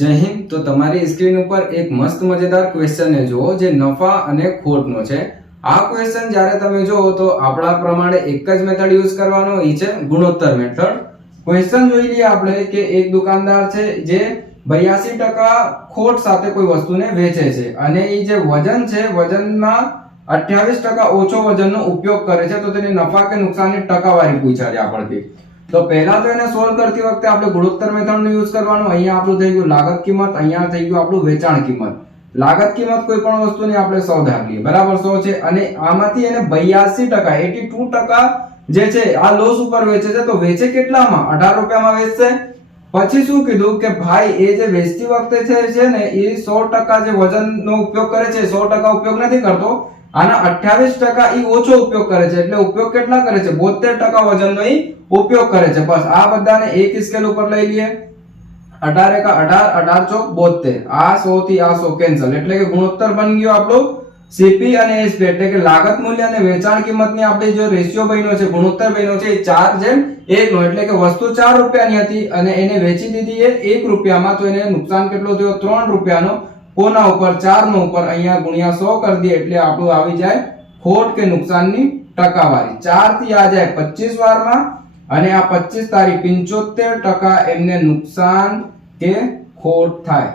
જય હિન્દ। તો તમારી સ્ક્રીન ઉપર એક મસ્ત મજેદાર ક્વેશ્ચન જુઓ જે નફા અને ખોટનો છે। આ ક્વેશ્ચન જ્યારે તમે જુઓ તો આપણા પ્રમાણે એક જ મેથડ યુઝ કરવાનો એ છે ગુણોત્તર મેથડ। ક્વેશ્ચન જોઈ લઈએ આપણે કે એક દુકાનદાર છે જે 82% ખોટ સાથે કોઈ વસ્તુને વેચે છે અને એ જે વજન છે વજનમાં 28% ઓછો વજનનો ઉપયોગ કરે છે, તો તેની નફા કે નુકસાનની ટકાવારી પૂછ્યા છે આપણથી। તો પહેલા તો એને સોલ્વ કરતી વખતે આપણે ગુણોત્તર મેથડનો યુઝ કરવાનો। અહીંયા આપણું થઈ ગયું લાગત કિંમત, અહીંયા થઈ ગયું આપણું વેચાણ કિંમત। લાગત કિંમત કોઈ પણ વસ્તુની આપણે 100 ધારીએ, બરાબર 100 છે અને આમાંથી એને 82% જે છે આ લોસ ઉપર વેચે છે, તો વેચે કેટલામાં? 18 રૂપિયામાં વેચશે। પછી શું કીધું કે ભાઈ એ જે વેચતી વખતે છે ને એ 100% જે વજનનો ઉપયોગ કરે છે 100% ઉપયોગ નથી કરતો, આના 28% ઈ ઓછો ઉપયોગ કરે છે, એટલે ઉપયોગ કેટલા કરે છે? 72% વજનનો ઈ ઉપયોગ કરે છે। બસ આ બધાને એક સ્કેલ ઉપર લઈ લઈએ। 18 કા 18, 18 ચોક 72, આ 100 થી આ 100 કેન્સલ, એટલે કે ગુણોત્તર બની ગયો આપણો સીપી અને એસપી, એટલે કે લાગત મૂલ્ય અને વેચાણ કિંમતની આપણે જો રેશિયો બન્યો છે, ગુણોત્તર બન્યો છે એ 4:1 નો, એટલે કે વસ્તુ 4 રૂપિયાની હતી અને એને વેચી દીધી એ 1 રૂપિયામાં, તો એને નુકસાન કેટલો થયો? 3 રૂપિયાનો। કોના ઉપર? 4 નો ઉપર, અહીંયા ગુણ્યા 100 કરી દઈએ એટલે આપણું આવી જાય ખોટ કે નુકસાનની ટકાવારી। 4 થી આ જાય 25 વારમાં અને આ 25 તારી 75% એમને નુકસાન કે ખોટ થાય,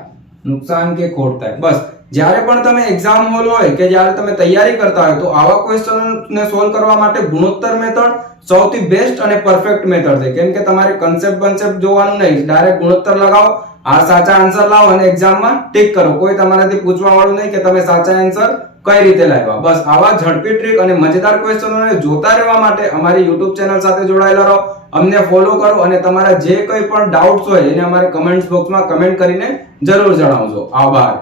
નુકસાન કે ખોટ થાય। બસ જ્યારે પણ તમે એક્ઝામ હોલ હોય કે જ્યારે તમે તૈયારી કરતા હોય તો આવા ક્વેશ્ચનને સોલ્વ કરવા માટે ગુણોત્તર મેથડ સૌથી બેસ્ટ અને પરફેક્ટ મેથડ છે, કેમ કે તમારે કન્સેપ્ટ જોવાનું નહીં, ડાયરેક્ટ ગુણોત્તર લગાવો, આ સાચા આન્સર લાવો અને એક્ઝામમાં ટિક કરો। કોઈ તમારાથી પૂછવા વાળું નહીં કે તમે સાચા આન્સર કઈ રીતે લાવ્યા। બસ આવા ઝડપી ટ્રીક અને મજેદાર ક્વેશ્ચનોને જોતા રહેવા માટે અમારી YouTube ચેનલ સાથે જોડાયેલા રહો, અમને ફોલો કરો અને તમારા જે કંઈ પણ ડાઉટ્સ હોય એને અમારે કમેન્ટ્સ બોક્સમાં કમેન્ટ કરીને જરૂર જણાવજો। આભાર।